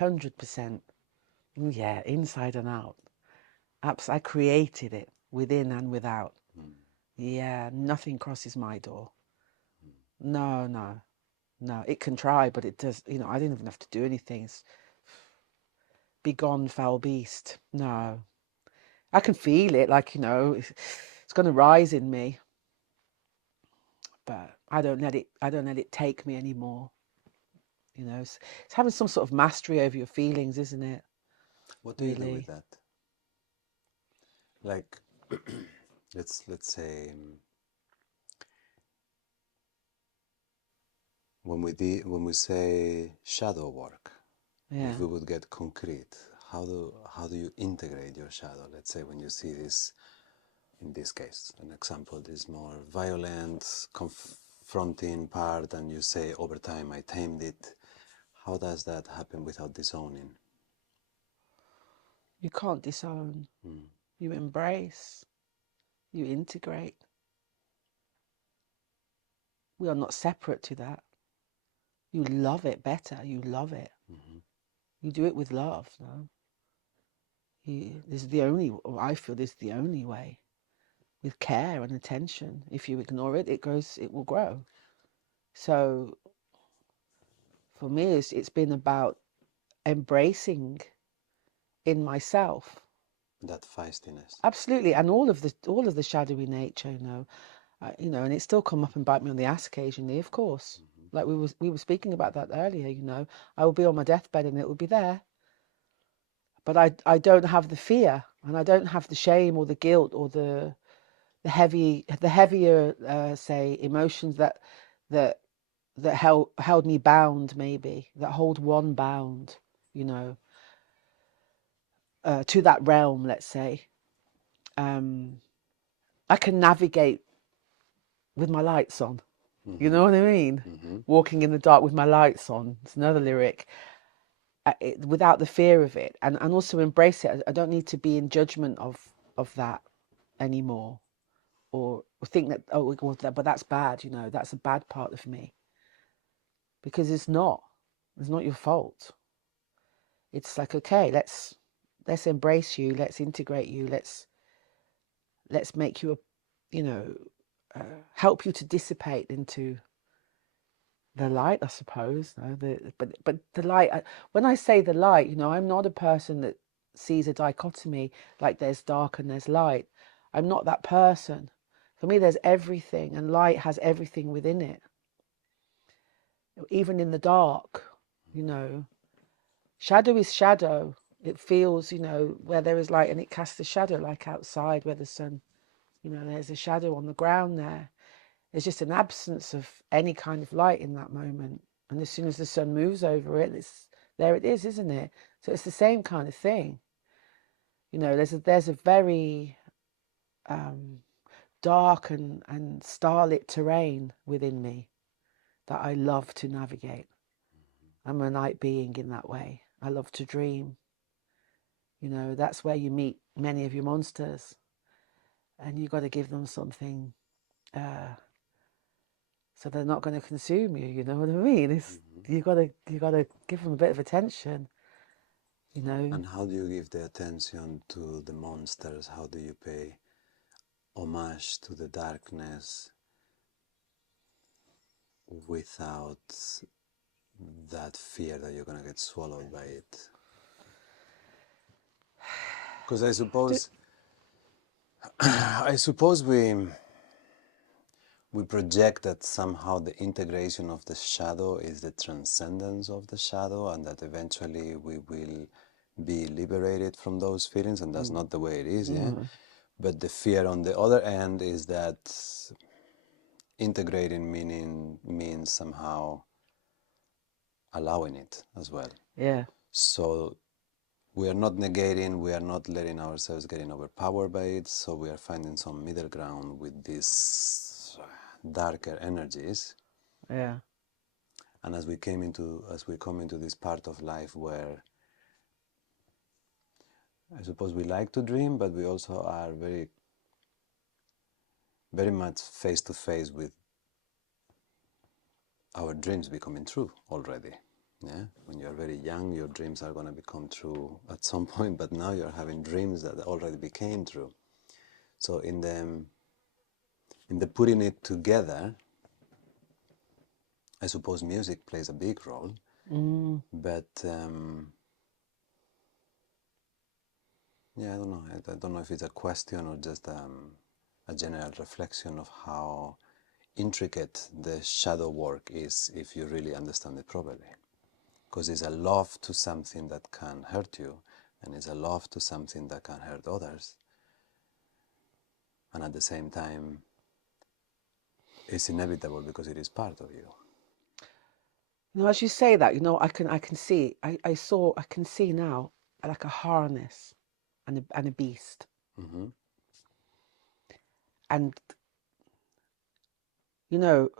100%. Yeah, inside and out. I created it within and without. Yeah, nothing crosses my door. No, no, no. It can try, but it does. You know, I didn't even have to do anything. Be gone, foul beast. No, I can feel it. Like, you know, it's going to rise in me, but I don't let it. I don't let it take me anymore. You know, it's having some sort of mastery over your feelings, isn't it? What do you do with Really. that? Like, let's say when we say shadow work, Yeah. if we would get concrete, how do you integrate your shadow? Let's say when you see this, in this case, an example, this more violent, confronting part, and you say over time I tamed it. How does that happen without disowning? You can't disown. Mm. You embrace. You integrate. We are not separate to that. You love it better. You love it. Mm-hmm. You do it with love. No, this is the only. I feel this is the only way. With care and attention. If you ignore it, it goes. It will grow. So for me, it's been about embracing in myself. That feistiness. Absolutely, and all of the shadowy nature, and it still come up and bite me on the ass occasionally, of course. Mm-hmm. Like we were speaking about that earlier. I will be on my deathbed and it will be there, but I don't have the fear and I don't have the shame or the guilt or the heavier say emotions that held me bound, maybe that hold one bound, you know, to that realm. Let's say I can navigate with my lights on. You Mm-hmm. know what I mean? Mm-hmm. Walking in the dark with my lights on. It's another lyric. Without the fear of it, and also embrace it. I don't need to be in judgment of that anymore, or think that, oh well, but that's bad. That's a bad part of me, because it's not. It's not your fault. It's like, okay, let's embrace you. Let's integrate you. Let's make you you know, help you to dissipate into the light, I suppose. No, but the light. When I say the light, I'm not a person that sees a dichotomy like there's dark and there's light. I'm not that person. For me, there's everything, and light has everything within it. Even in the dark, you know, shadow is shadow. It feels, where there is light and it casts a shadow, like outside where the sun, there's a shadow on the ground there. There's just an absence of any kind of light in that moment. And as soon as the sun moves over it, there it is, isn't it? So it's the same kind of thing. There's a very dark and starlit terrain within me that I love to navigate. I'm a night being in that way. I love to dream. That's where you meet many of your monsters, and you've got to give them something, so they're not going to consume you. You know what I mean? Mm-hmm. You gotta give them a bit of attention. You know. And how do you give the attention to the monsters? How do you pay homage to the darkness without that fear that you're gonna get swallowed by it? Because I Do, suppose, I suppose we project that somehow the integration of the shadow is the transcendence of the shadow, and that eventually we will be liberated from those feelings, and that's not the way it is, yeah. no. But the fear on the other end is that integrating meaning means somehow allowing it as well. Yeah. So we are not negating, we are not letting ourselves getting overpowered by it, so we are finding some middle ground with these darker energies. Yeah. And as we come into this part of life where I suppose we like to dream, but we also are very very much face to face with our dreams becoming true already. Yeah, when you're very young, your dreams are going to become true at some point, but now you're having dreams that already became true. So in the putting it together, I suppose music plays a big role, but yeah, I don't know. I don't know if it's a question or just a general reflection of how intricate the shadow work is if you really understand it properly. Because it's a love to something that can hurt you, and it's a love to something that can hurt others, and at the same time, it's inevitable because it is part of you. You know, as you say that, you know, I can see, I can see now like a harness and a beast. Mm-hmm. And, you know,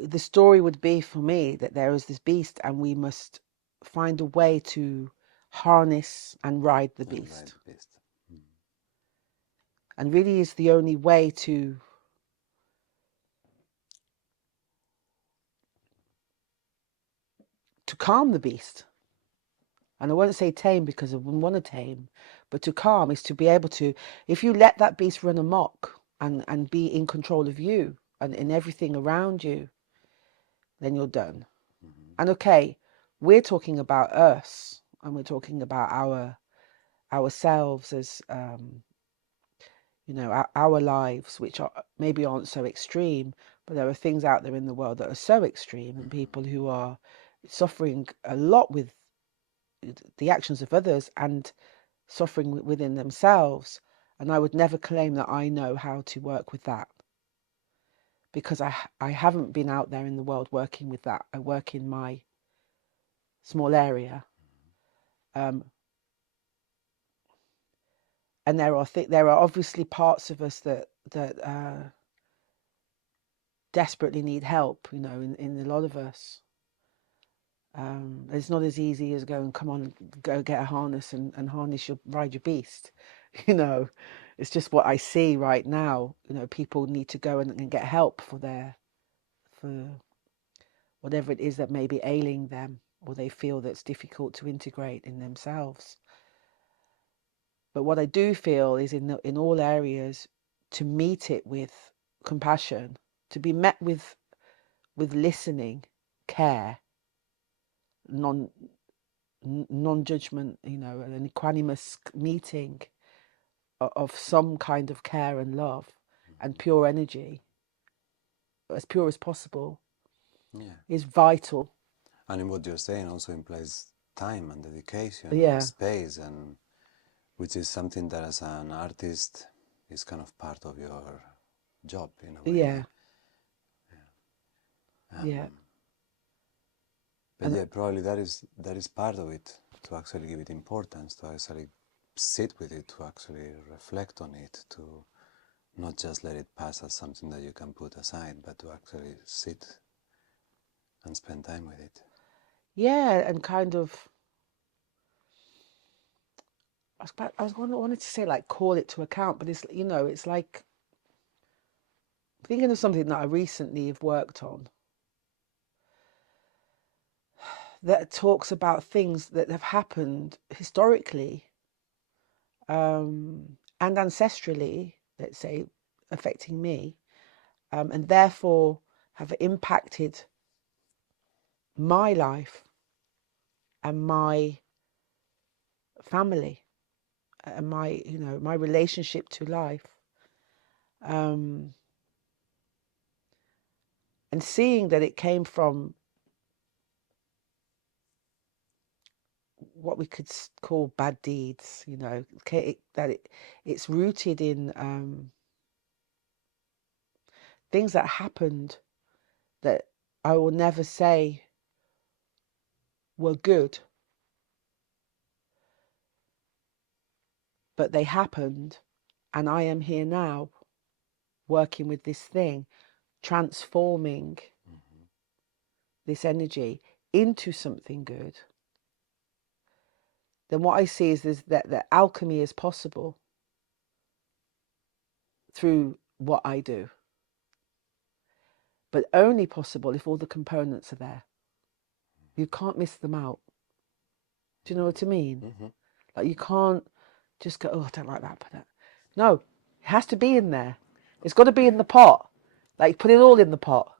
the story would be for me that there is this beast and we must find a way to harness and ride the And right, beast. beast. And really is the only way to calm the beast. And I won't say tame because I wouldn't want to tame, but to calm is to be able to, if you let that beast run amok and be in control of you and in everything around you, then you're done. Mm-hmm. And okay, we're talking about us and we're talking about ourselves as, you know, our lives, which are maybe aren't so extreme, but there are things out there in the world that are so extreme and people who are suffering a lot with the actions of others and suffering within themselves. And I would never claim that I know how to work with that because I haven't been out there in the world working with that. I work in my small area. Um, and there are obviously parts of us that desperately need help, you know, in a lot of us. It's not as easy as going, come on, go get a harness and harness ride your beast. You know, it's just what I see right now. You know, people need to go and get help for whatever it is that may be ailing them or they feel that's difficult to integrate in themselves. But what I do feel is in all areas to meet it with compassion, to be met with listening, care, non non-judgment, you know, an equanimous meeting of some kind of care and love and pure energy, as pure as possible, Yeah. is vital. And in what you're saying also implies time and dedication and Yeah, space, and which is something that as an artist is kind of part of your job in a way. yeah, yeah. But And yeah, probably that is part of it, to actually give it importance, to actually sit with it, to actually reflect on it, to not just let it pass as something that you can put aside, but to actually sit and spend time with it. yeah, and kind of, wanted to say like call it to account, but it's, you know, it's like thinking of something that I recently have worked on that talks about things that have happened historically and ancestrally, let's say, affecting me, and therefore have impacted my life and my family and my, you know, my relationship to life. Um, and seeing that it came from what we could call bad deeds, you know, it's rooted in things that happened that I will never say were good, but they happened, and I am here now working with this thing, transforming this energy into something good. Then what I see is that alchemy is possible through what I do, but only possible if all the components are there. You can't miss them out. Do you know what I mean? Mm-hmm. Like you can't just go, oh, I don't like that. Put that. No, it has to be in there. It's got to be in the pot. Like put it all in the pot.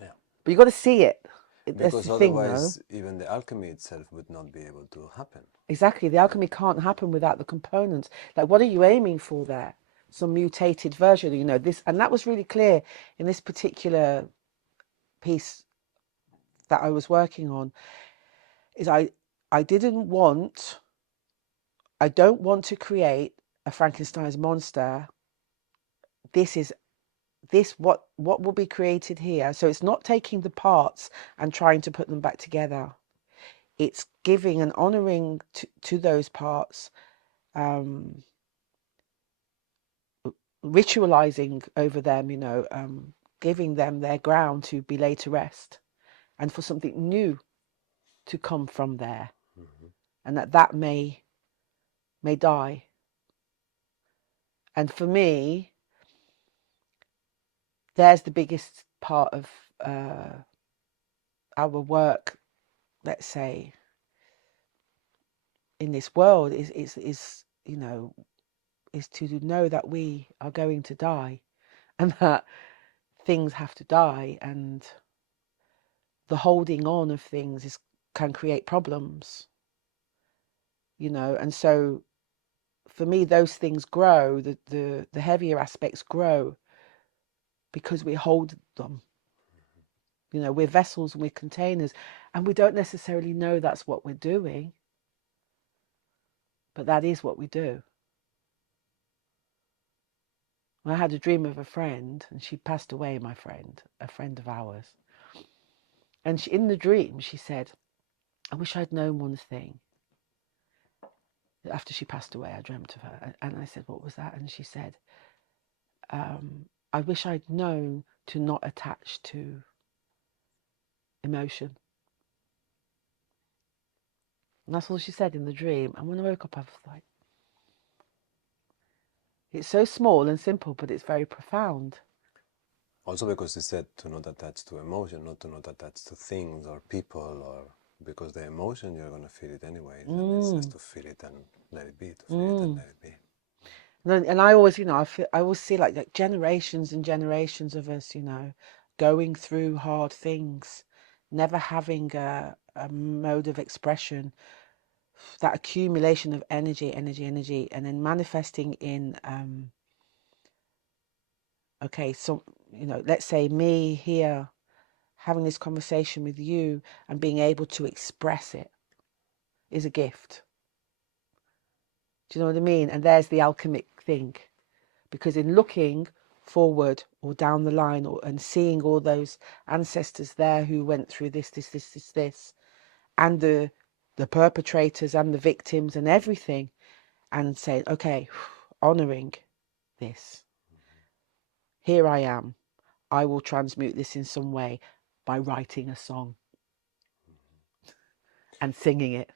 Yeah. But you got to see it. That's Because the thing, though. otherwise, even the alchemy itself would not be able to happen. Exactly. The alchemy can't happen without the components. Like, what are you aiming for there? Some mutated version, this. And that was really clear in this particular piece that I was working on. Is I don't want to create a Frankenstein's monster. What will be created here. So it's not taking the parts and trying to put them back together. It's giving and honoring to those parts, ritualizing over them, giving them their ground to be laid to rest, and for something new to come from there, and that may die. And for me, there's the biggest part of our work, let's say, in this world is to know that we are going to die, and that things have to die, and the holding on of things can create problems, and so for me those things grow, the heavier aspects grow because we hold them. We're vessels and we're containers, and we don't necessarily know that's what we're doing, but that is what we do. I had a dream of a friend, and she passed away, a friend of ours. And in the dream, she said, I wish I'd known one thing. After she passed away, I dreamt of her. And I said, what was that? And she said, I wish I'd known to not attach to emotion. And that's all she said in the dream. And when I woke up, I was like, it's so small and simple, but it's very profound. Also because they said to not attach to emotion, not to not attach to things or people, or because the emotion you're going to feel it anyway, and it's just to feel it and let it be, to feel it and let it be. And I always, I always see like generations and generations of us, going through hard things, never having a mode of expression, that accumulation of energy, and then manifesting in, okay, so, let's say me here having this conversation with you and being able to express it is a gift. Do you know what I mean? And there's the alchemic thing. Because in looking forward or down the line and seeing all those ancestors there who went through this, and the perpetrators and the victims and everything, and saying, okay, honoring this. Here I am. I will transmute this in some way by writing a song and singing it.